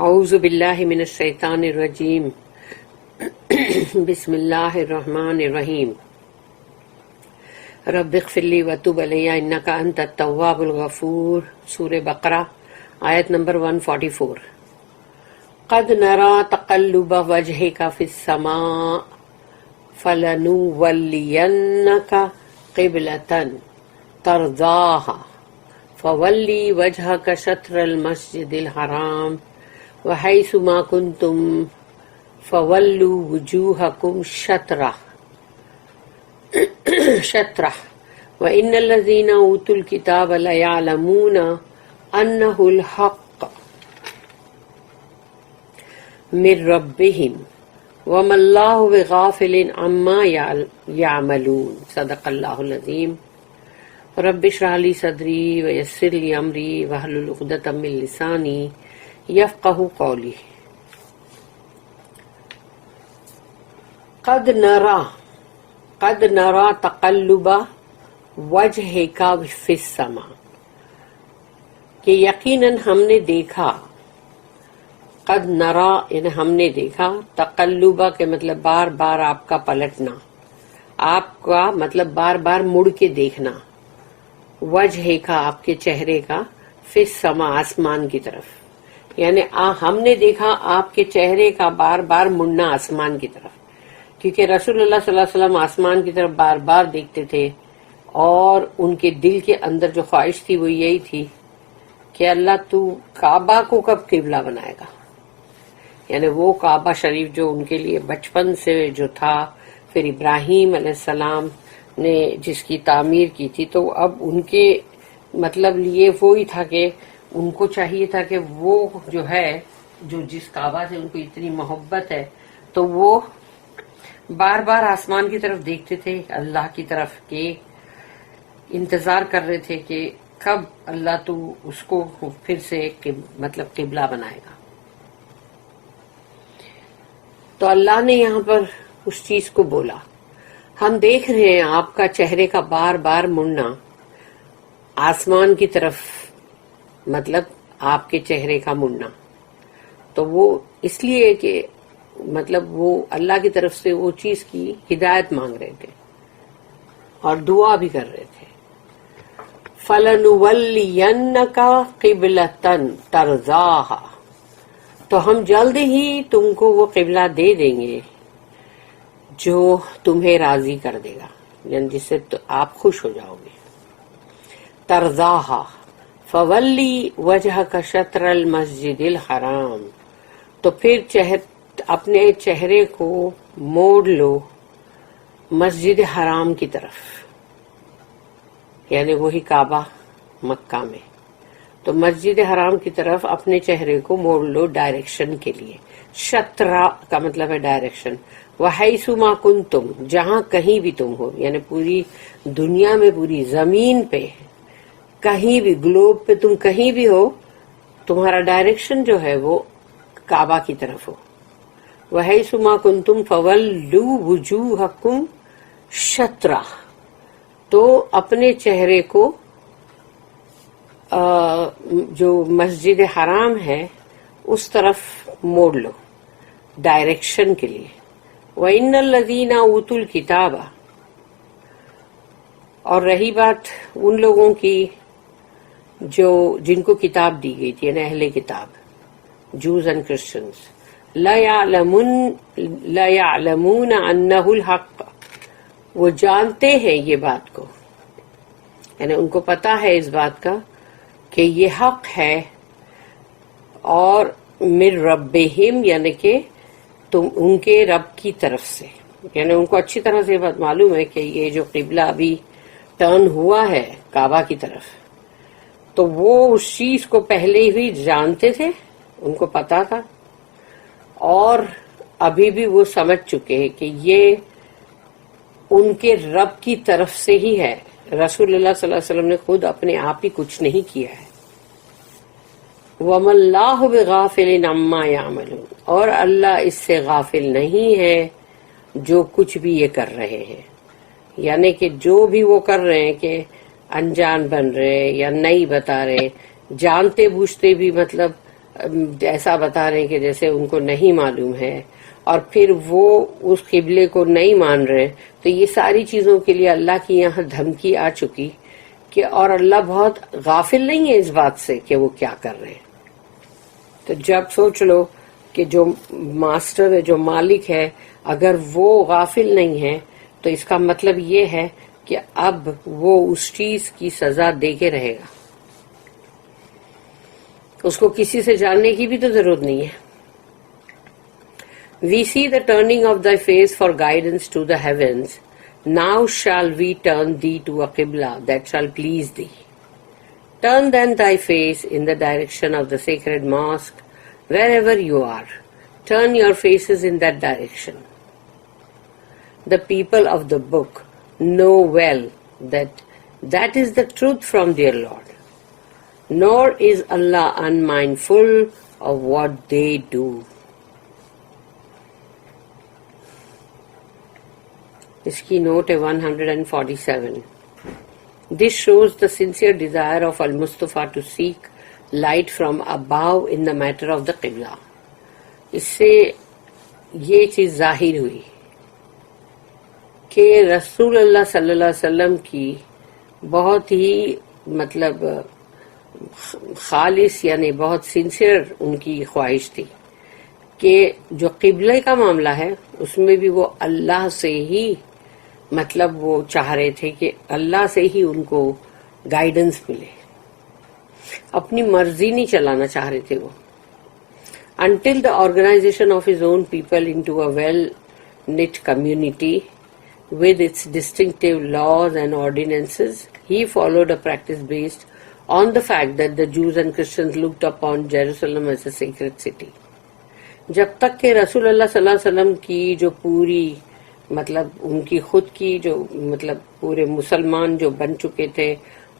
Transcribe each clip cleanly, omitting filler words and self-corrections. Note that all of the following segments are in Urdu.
اعوذ باللہ من الشیطان الرجیم بسم اللہ الرحمن الرحیم رب اغفر لی وتب علی انک انت التواب الغفور. سورہ بقرہ آیت نمبر 144. قد نرى تقلب وجهك في السماء فلنولينك قبلة ترضاها فولي وجهك شطر المسجد الحرام وحيث ما كنتم فولوا وجوهكم شطره وإن الذين أوتوا الكتاب ليعلمون أنه الحق من ربهم وما الله بغافل عما يعملون. صدق اللہ العظیم. رب اشرح لي صدری ويسر لي امری واحلل عقدۃ من لسانی یفقہوا قولی. قد نرى تقلب وجهك في السماء، کہ یقیناً ہم نے دیکھا. قد نرى یعنی ہم نے دیکھا، تقلبہ کے مطلب بار بار آپ کا پلٹنا، آپ کا مطلب بار بار مڑ کے دیکھنا، وجہ کا آپ کے چہرے کا، فی السماء آسمان کی طرف، یعنی ہم نے دیکھا آپ کے چہرے کا بار بار مڑنا آسمان کی طرف، کیونکہ رسول اللہ صلی اللہ علیہ وسلم آسمان کی طرف بار بار دیکھتے تھے اور ان کے دل کے اندر جو خواہش تھی وہ یہی تھی کہ اللہ تو کعبہ کو کب قبلہ بنائے گا، یعنی وہ کعبہ شریف جو ان کے لیے بچپن سے جو تھا، پھر ابراہیم علیہ السلام نے جس کی تعمیر کی تھی، تو اب ان کے مطلب لیے وہی تھا کہ ان کو چاہیے تھا کہ وہ جو ہے جو جس کعبہ سے ان کو اتنی محبت ہے تو وہ بار بار آسمان کی طرف دیکھتے تھے، اللہ کی طرف، کہ انتظار کر رہے تھے کہ کب اللہ تو اس کو پھر سے مطلب قبلہ بنائے گا. تو اللہ نے یہاں پر اس چیز کو بولا، ہم دیکھ رہے ہیں آپ کا چہرے کا بار بار مڑنا آسمان کی طرف، مطلب آپ کے چہرے کا مڑنا. تو وہ اس لیے کہ مطلب وہ اللہ کی طرف سے وہ چیز کی ہدایت مانگ رہے تھے اور دعا بھی کر رہے تھے. فَلَنُوَلِّيَنَّكَ قِبْلَةً تَرْضَاهَا، تو ہم جلد ہی تم کو وہ قبلہ دے دیں گے جو تمہیں راضی کر دے گا، یعنی جس سے آپ خوش ہو جاؤ گے. ترضاها فولی وجہک شطر المسجد الحرام، تو پھر اپنے چہرے کو موڑ لو مسجد حرام کی طرف، یعنی وہی کعبہ مکہ میں. تو مسجد حرام کی طرف اپنے چہرے کو موڑ لو ڈائریکشن کے لیے. شطرہ کا مطلب ہے ڈائریکشن. وحیث ما کنتم، جہاں کہیں بھی تم ہو، یعنی پوری دنیا میں، پوری زمین پہ، کہیں بھی گلوب پہ تم کہیں بھی ہو، تمہارا ڈائریکشن جو ہے وہ کعبہ کی طرف ہو. وحیث ما کنتم فولوا وجوہکم شطرہ، تو اپنے چہرے کو جو مسجد حرام ہے اس طرف موڑ لو ڈائریکشن کے لیے. وَإِنَّ الَّذِينَ أُوتُوا الْكِتَابَ، اور رہی بات ان لوگوں کی جو جن کو کتاب دی گئی تھی، یعنی اہل کتاب، جوز اینڈ کرسچنز، لَيَعْلَمُونَ أَنَّهُ الْحَقُّ، وہ جانتے ہیں یہ بات کو، یعنی ان کو پتا ہے اس بات کا کہ یہ حق ہے، اور من ربہم، یعنی کہ تم ان کے رب کی طرف سے، یعنی ان کو اچھی طرح سے بات معلوم ہے کہ یہ جو قبلہ ابھی ٹرن ہوا ہے کعبہ کی طرف، تو وہ اس چیز کو پہلے ہی جانتے تھے، ان کو پتا تھا، اور ابھی بھی وہ سمجھ چکے ہیں کہ یہ ان کے رب کی طرف سے ہی ہے. رسول اللہ صلی اللہ علیہ وسلم نے خود اپنے آپ ہی کچھ نہیں کیا ہے. وَمَا اللَّهُ بِغَافِلٍ عَمَّا يَعْمَلُونَ، اور اللہ اس سے غافل نہیں ہے جو کچھ بھی یہ کر رہے ہیں، یعنی کہ جو بھی وہ کر رہے ہیں کہ انجان بن رہے یا نہیں بتا رہے، جانتے بوجھتے بھی مطلب ایسا بتا رہے ہیں کہ جیسے ان کو نہیں معلوم ہے، اور پھر وہ اس قبلے کو نہیں مان رہے، تو یہ ساری چیزوں کے لیے اللہ کی یہاں دھمکی آ چکی کہ اور اللہ بہت غافل نہیں ہے اس بات سے کہ وہ کیا کر رہے ہیں. تو جب سوچ لو کہ جو ماسٹر ہے، جو مالک ہے، اگر وہ غافل نہیں ہے تو اس کا مطلب یہ ہے کہ اب وہ اس چیز کی سزا دے کے رہے گا. اس کو کسی سے جاننے کی بھی تو ضرورت نہیں ہے. We see the turning of thy face for guidance to the heavens. Now shall we turn thee to a qibla that shall please thee. Turn then thy face in the direction of the sacred mosque, wherever you are. Turn your faces in that direction. The people of the book know well that that is the truth from their Lord. Nor is Allah unmindful of what they do. اس کی نوٹ ہے 147. This shows the sincere desire of Al-Mustafa to seek light from above in the matter of the Qibla. اس سے یہ چیز ظاہر ہوئی کہ رسول اللہ صلی اللہ علیہ وسلم کی بہت ہی مطلب خالص یعنی بہت سنسیئر ان کی خواہش تھی کہ جو قبلے کا معاملہ ہے اس میں بھی وہ اللہ سے ہی مطلب وہ چاہ رہے تھے کہ اللہ سے ہی ان کو گائیڈنس ملے، اپنی مرضی نہیں چلانا چاہ رہے تھے وہ. Until the organization of his own people into a well-knit community with its distinctive laws and ordinances, he followed a practice based on the fact that the Jews and Christians looked upon Jerusalem as a sacred city. جب تک کہ رسول اللہ صلی اللہ علیہ وسلم کی جو پوری مطلب ان کی خود کی جو مطلب پورے مسلمان جو بن چکے تھے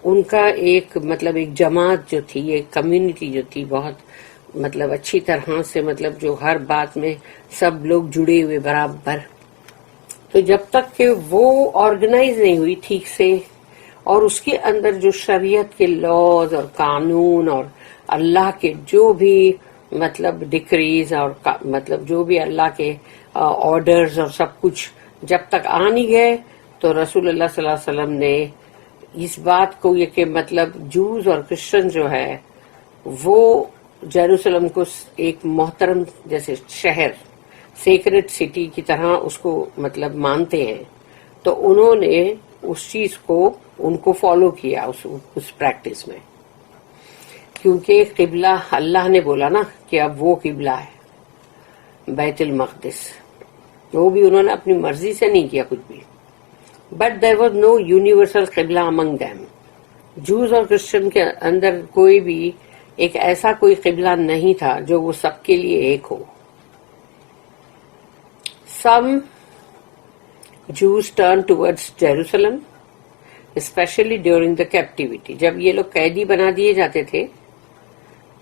ان کا ایک مطلب ایک جماعت جو تھی، ایک کمیونٹی جو تھی بہت مطلب اچھی طرح سے مطلب جو ہر بات میں سب لوگ جڑے ہوئے برابر، تو جب تک کہ وہ آرگنائز نہیں ہوئی ٹھیک سے اور اس کے اندر جو شریعت کے لاز اور قانون اور اللہ کے جو بھی مطلب ڈکریز اور مطلب جو بھی اللہ کے آرڈرز اور سب کچھ جب تک آ نہیں گئے، تو رسول اللہ صلی اللہ علیہ وسلم نے اس بات کو یہ کہ مطلب جوز اور کرسچن جو ہے وہ جیروسلم کو ایک محترم جیسے شہر سیکرٹ سٹی کی طرح اس کو مطلب مانتے ہیں، تو انہوں نے اس چیز کو ان کو فالو کیا اس پریکٹس میں، کیونکہ قبلہ اللہ نے بولا نا کہ اب وہ قبلہ ہے بیت المقدس، وہ بھی انہوں نے اپنی مرضی سے نہیں کیا کچھ بھی. But there was no universal قبلہ امنگ دیم. جوز اور کرسچن کے اندر کوئی بھی ایک ایسا کوئی قبلہ نہیں تھا جو وہ سب کے لیے ایک ہو. Some Jews turn towards Jerusalem especially during the captivity. جب یہ لوگ قیدی بنا دیے جاتے تھے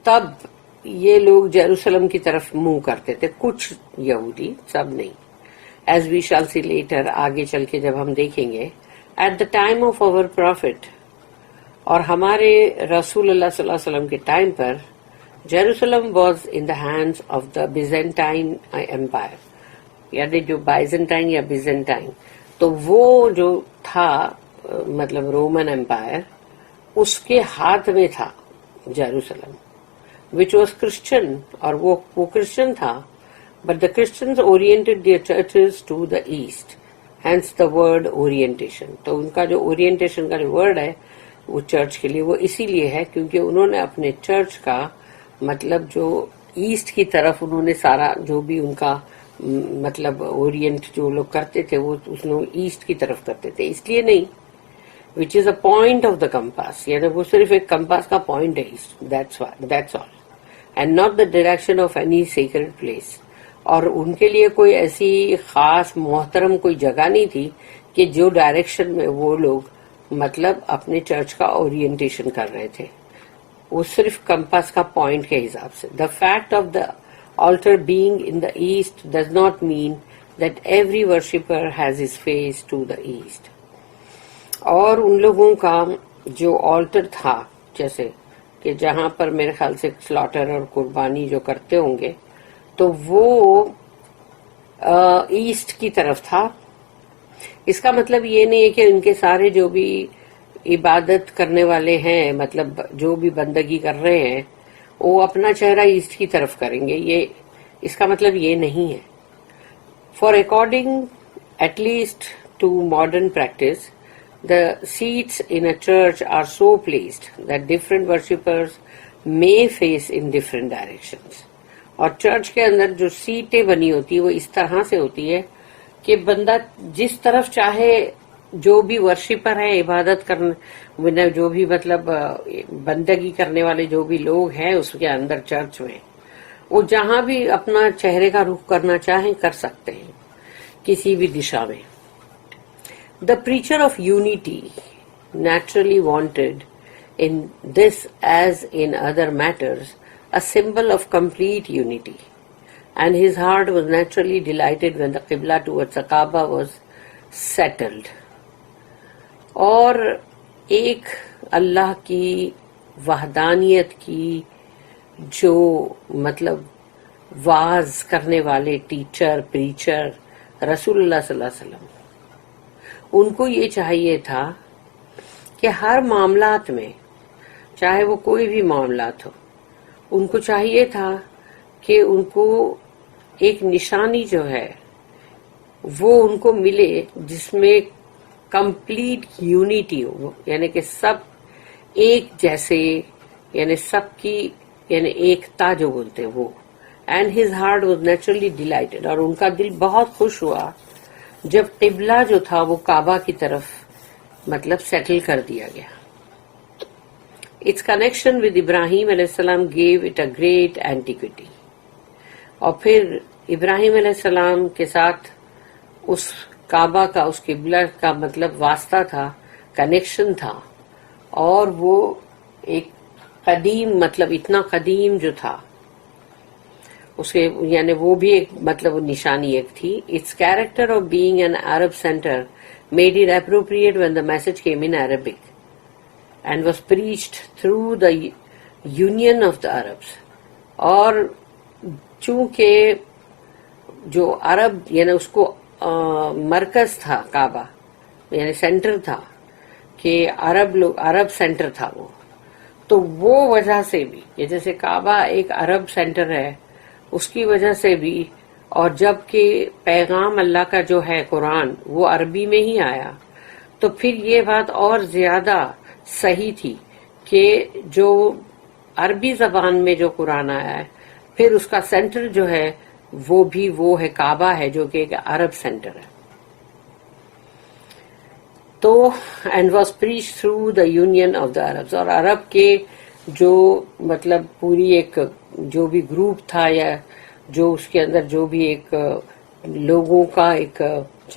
تب یہ لوگ جیروسلم کی طرف منہ کرتے تھے، کچھ یہودی، سب نہیں. ایز وی شال سی لیٹر، آگے چل کے جب ہم دیکھیں گے. At the time of our prophet, اور ہمارے رسول اللہ صلی اللہ علیہ وسلم کے ٹائم پر Jerusalem was in the hands of the Byzantine empire, یعنی جو بائزنٹائن یا بیزنٹائن، تو وہ جو تھا مطلب رومن امپائر، اس کے ہاتھ میں تھا جیروسلم، which was Christian، اور وہ کرسچن تھا. But the Christians oriented their churches to the east, hence the word orientation. تو ان کا جو orientation کا جو word ہے وہ چرچ کے لیے وہ اسی لیے ہے کیونکہ انہوں نے اپنے چرچ کا مطلب جو ایسٹ کی طرف انہوں نے سارا جو بھی ان کا مطلب اورینٹ جو لوگ کرتے تھے وہ اس نے ایسٹ کی طرف کرتے تھے، اس لیے نہیں which is a point of the compass، یعنی وہ صرف ایک کمپاس کا پوائنٹ ہے asset, that's all and not the direction of any sacred place. اور ان کے لیے کوئی ایسی خاص محترم کوئی جگہ نہیں تھی کہ جو ڈائریکشن میں وہ لوگ مطلب اپنے چرچ کا اورینٹیشن کر رہے تھے، وہ صرف کمپاس کا پوائنٹ کے حساب سے. The fact of the altar being in the east does not mean that every worshipper has his face to the east. اور ان لوگوں کا جو آلٹر تھا جیسے کہ جہاں پر میرے خیال سے سلاٹر اور قربانی جو کرتے ہوں گے تو وہ ایسٹ کی طرف تھا. اس کا مطلب یہ نہیں ہے کہ ان کے سارے جو بھی عبادت کرنے والے ہیں، مطلب جو بھی بندگی کر رہے ہیں، وہ اپنا چہرہ ایسٹ کی طرف کریں گے، یہ اس کا مطلب یہ نہیں ہے. For according at least to modern practice the seats in a church are so placed that different worshippers may face in different directions. اور چرچ کے اندر جو سیٹیں بنی ہوتی ہے وہ اس طرح سے ہوتی ہے کہ بندہ جس طرف چاہے، جو بھی ورشپر ہے، عبادت کرنے جو بھی مطلب بندگی کرنے والے جو بھی لوگ ہیں اس کے اندر چرچ میں، وہ جہاں بھی اپنا چہرے کا رخ کرنا چاہیں کر سکتے ہیں کسی بھی دشا میں. The preacher of unity naturally wanted, in this as in other matters, a symbol of complete unity, and his heart was naturally delighted when the Qibla towards the Kaaba was settled. اور ایک اللہ کی وحدانیت کی جو مطلب واز کرنے والے ٹیچر، پریچر رسول اللہ صلی اللہ علیہ وسلم، ان کو یہ چاہیے تھا کہ ہر معاملات میں، چاہے وہ کوئی بھی معاملات ہو، ان کو چاہیے تھا کہ ان کو ایک نشانی جو ہے وہ ان کو ملے جس میں کمپلیٹ یونیٹی ہو، یعنی کہ سب ایک جیسے، یعنی سب کی یعنی ایکتا جو بولتے ہیں وہ. And his heart was naturally delighted, اور ان کا دل بہت خوش ہوا جب قبلہ جو تھا وہ کعبہ کی طرف مطلب سیٹل کر دیا گیا. اٹس کنیکشن ود ابراہیم علیہ السلام give it a great antiquity. اور پھر ابراہیم علیہ السلام کے ساتھ اس کعبہ کا، اس قبلہ کا مطلب واسطہ تھا، کنیکشن تھا، اور وہ ایک قدیم مطلب اتنا قدیم جو تھا اسے، یعنی وہ بھی ایک مطلب نشانی ایک تھی. Its character of being an Arab centre made it appropriate when the message came in Arabic and was preached through the union of the Arabs. اور چونکہ جو عرب یعنی اس کو مرکز تھا کعبہ، یعنی سینٹر تھا کہ عرب سینٹر تھا وہ، تو وہ وجہ سے بھی یہ جیسے کعبہ ایک عرب سینٹر ہے اس کی وجہ سے بھی، اور جب کہ پیغام اللہ کا جو ہے قرآن وہ عربی میں ہی آیا، تو پھر یہ بات اور زیادہ صحیح تھی کہ جو عربی زبان میں جو قرآن آیا ہے پھر اس کا سینٹر جو ہے وہ بھی وہ ہے کعبہ ہے، جو کہ ایک عرب سینٹر ہے. تو and was preach through the union of the Arabs, اور عرب کے جو مطلب پوری ایک جو بھی گروپ تھا یا جو اس کے اندر جو بھی ایک لوگوں کا ایک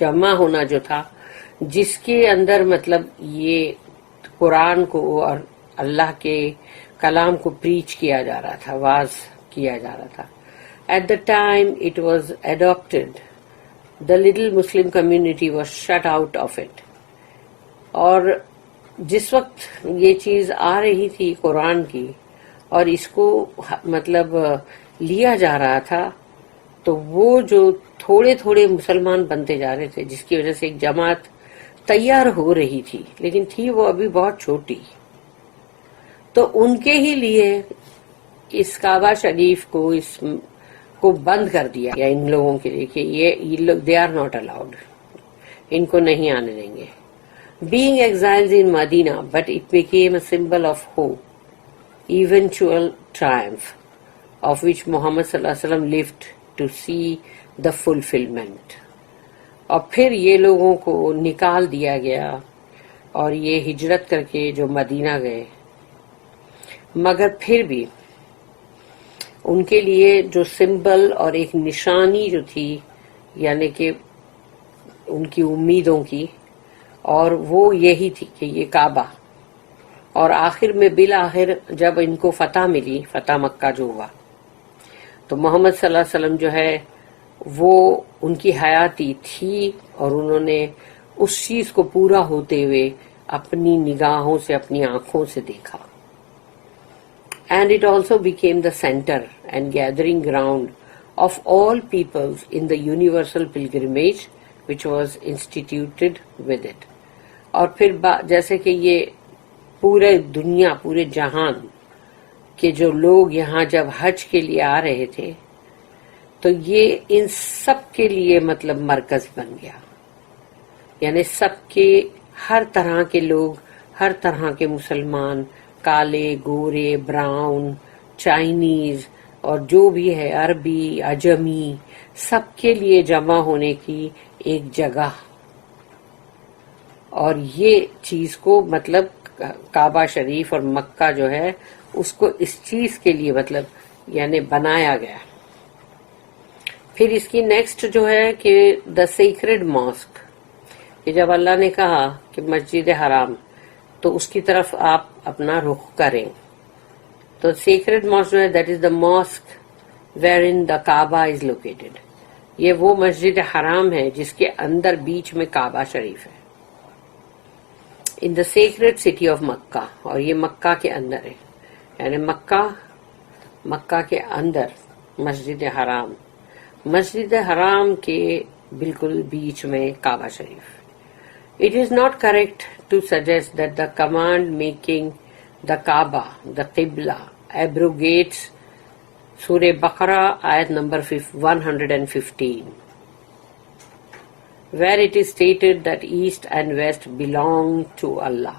جمع ہونا جو تھا، جس کے اندر مطلب یہ قرآن کو اور اللہ کے کلام کو پریچ کیا جا رہا تھا، واز کیا جا رہا تھا. At the time it was adopted, the little Muslim community was shut out of it. اور جس وقت یہ چیز آ رہی تھی قرآن کی اور اس کو مطلب لیا جا رہا تھا، تو وہ جو تھوڑے تھوڑے مسلمان بنتے جا رہے تھے، جس کی وجہ سے ایک جماعت تیار ہو رہی تھی، لیکن تھی وہ ابھی بہت چھوٹی، تو ان کے ہی لیے اس کعبہ شریف کو اس کو بند کر دیا گیا ان لوگوں کے لیے کہ یہ لوگ دے آر ناٹ الاؤڈ، ان کو نہیں آنے دیں گے. Being exiles in Medina, but it became a symbol of hope, eventual triumph, of which Muhammad sallallahu alaihi wasallam lived to see the fulfillment. اور پھر یہ لوگوں کو نکال دیا گیا اور یہ ہجرت کر کے جو مدینہ گئے، مگر پھر بھی ان کے لیے جو سمبل اور ایک نشانی جو تھی، یعنی کہ ان کی امیدوں کی، اور وہ یہی تھی کہ یہ کعبہ. اور آخر میں بالآخر جب ان کو فتح ملی، فتح مکہ جو ہوا، تو محمد صلی اللہ علیہ وسلم جو ہے وہ ان کی حیاتی تھی، اور انہوں نے اس چیز کو پورا ہوتے ہوئے اپنی نگاہوں سے، اپنی آنکھوں سے دیکھا. and it also became the center and gathering ground of all peoples in the universal pilgrimage which was instituted with it. اور پھر جیسے کہ یہ پورے دنیا پورے جہان کے جو لوگ یہاں جب حج کے لیے آ رہے تھے تو یہ ان سب کے لیے مطلب مرکز بن گیا. یعنی سب کے ہر طرح کے لوگ، ہر طرح کے مسلمان، کالے، گورے، براؤن، چائنیز اور جو بھی ہے عربی، عجمی، سب کے لیے جمع ہونے کی ایک جگہ. اور یہ چیز کو مطلب کعبہ شریف اور مکہ جو ہے اس کو اس چیز کے لیے مطلب یعنی بنایا گیا. پھر اس کی نیکسٹ جو ہے کہ دا سیکرڈ ماسک، کہ جب اللہ نے کہا کہ مسجد حرام تو اس کی طرف آپ اپنا رخ کریں، تو سیکرڈ ماسک جو ہے that is the mosque where in the Kaaba is located. یہ وہ مسجد حرام ہے جس کے اندر بیچ میں کعبہ شریف ہے. ان دا سیکرڈ سٹی آف مکہ، اور یہ مکہ کے اندر ہے، یعنی مکہ کے اندر مسجد حرام، مسجد حرام کے بالکل بیچ میں کعبہ شریف. It is not correct to suggest that the command making the Kaaba the Qibla abrogates Surah Baqarah ayat number 115, where it is stated that East and West belong to Allah.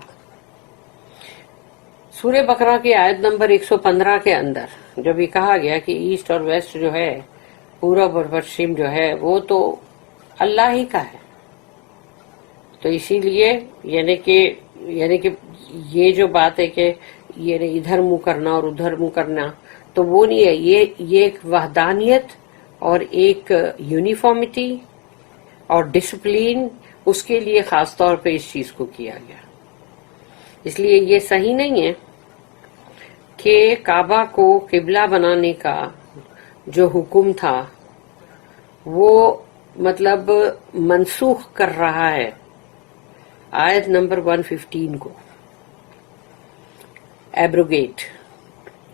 سورہ بقرہ کی آیت نمبر 115 کے اندر جب یہ کہا گیا کہ ایسٹ اور ویسٹ جو ہے، پورب اور پشچم جو ہے وہ تو اللہ ہی کا ہے، تو اسی لیے یعنی کہ یہ جو بات ہے کہ یہ ادھر منہ کرنا اور ادھر منہ کرنا تو وہ نہیں ہے. یہ ایک وحدانیت اور ایک یونیفارمٹی اور ڈسپلین، اس کے لیے خاص طور پہ اس چیز کو کیا گیا. اس لیے یہ صحیح نہیں ہے کہ کعبہ کو قبلہ بنانے کا جو حکم تھا وہ مطلب منسوخ کر رہا ہے آیت نمبر 115 کو. Abrogate,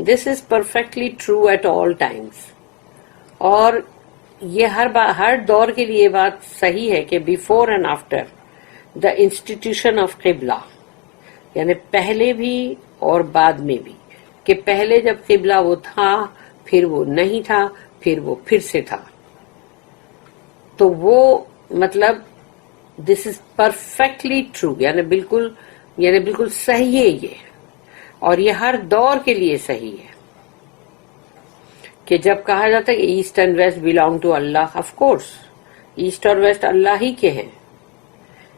this is perfectly true at all times. اور یہ ہر دور کے لیے بات صحیح ہے کہ before and after the institution of قبلہ، یعنی پہلے بھی اور بعد میں بھی، کہ پہلے جب قبلہ وہ تھا، پھر وہ نہیں تھا، پھر وہ پھر سے تھا. تو وہ مطلب دس از پرفیکٹلی ٹرو، یعنی بالکل صحیح ہے یہ، اور یہ ہر دور کے لیے صحیح ہے کہ جب کہا جاتا ہے کہ east and west belong to Allah, of course east اور ویسٹ اللہ ہی کے ہیں.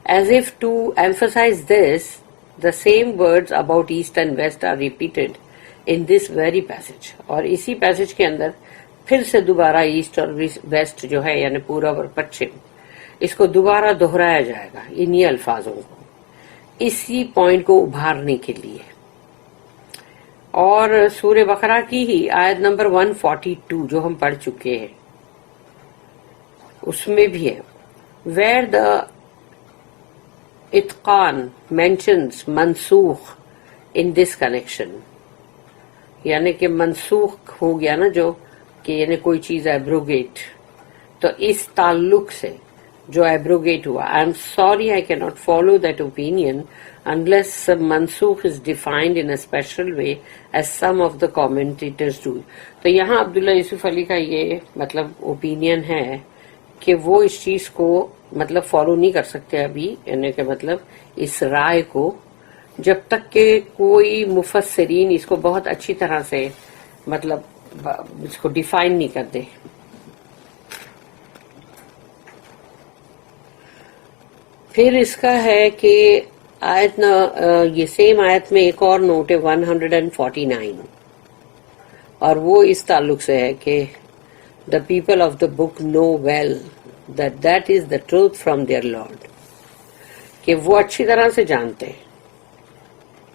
As if to emphasise this, the same words about east and west are repeated in this very passage. اور اسی پیسج کے اندر پھر سے دوبارہ ایسٹ اور ویسٹ جو ہے یعنی پورب اور پچھم، اس کو دوبارہ دہرایا جائے گا انہی الفاظوں کو، اسی پوائنٹ کو ابھارنے کے لیے. اور سورہ بقرہ کی ہی آیت نمبر 142 جو ہم پڑھ چکے ہیں اس میں بھی ہے where the اتقان mentions منسوخ in this connection، یعنی کہ منسوخ ہو گیا نا جو کہ یعنی کوئی چیز ایبروگیٹ، تو اس تعلق سے جو ایبروگیٹ ہوا. I am sorry I cannot follow that opinion unless منسوخ is defined in a special way as some of the commentators do. تو یہاں عبداللہ یوسف علی کا یہ مطلب اوپینین ہے کہ وہ اس چیز کو مطلب فالو نہیں کر سکتے ابھی، یعنی کہ مطلب اس رائے کو جب تک کہ کوئی مفسرین اس کو بہت اچھی طرح سے مطلب اس کو ڈیفائن نہیں کر دے. پھر اس کا ہے کہ آیت یہ سیم آیت میں ایک اور نوٹ ہے 149، اور وہ اس تعلق سے ہے کہ the people of the book know well that is the truth from their Lord، کہ وہ اچھی طرح سے جانتے ہیں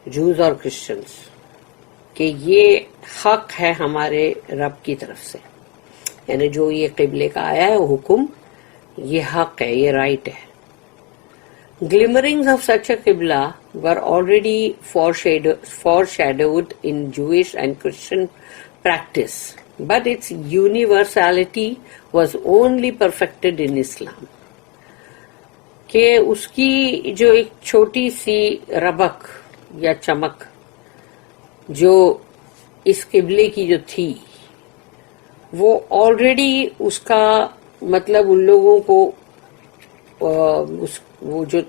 جوز اور کرسچنز کہ یہ حق ہے ہمارے رب کی طرف سے، یعنی جو یہ قبلے کا آیا ہے وہ حکم، یہ حق ہے، یہ رائٹ ہے. Glimmerings of such a Qibla were already foreshadowed in Jewish and Christian practice, but its universality was only perfected in Islam. کہ اس کی جو ایک چھوٹی سی ربک یا چمک جو اس قبلے کی جو تھی وہ آلریڈی اس کا مطلب ان لوگوں کو وہ جو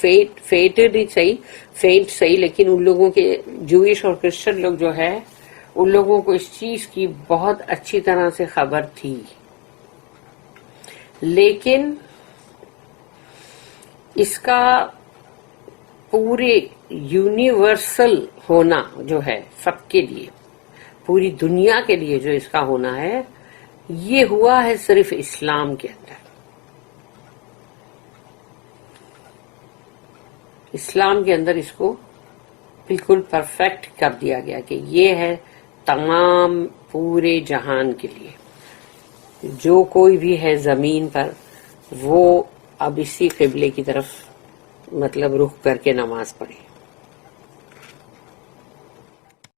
فیٹڈ ہی صحیح فینٹ صحیح لیکن ان لوگوں کے جوئش اور کرسچن لوگ جو ہے ان لوگوں کو اس چیز کی بہت اچھی طرح سے خبر تھی، لیکن اس کا پورے یونیورسل ہونا جو ہے سب کے لیے، پوری دنیا کے لیے جو اس کا ہونا ہے، یہ ہوا ہے صرف اسلام کے اندر. اسلام کے اندر اس کو بالکل پرفیکٹ کر دیا گیا کہ یہ ہے تمام پورے جہان کے لیے. جو کوئی بھی ہے زمین پر وہ اب اسی قبلے کی طرف مطلب رخ کر کے نماز پڑھے.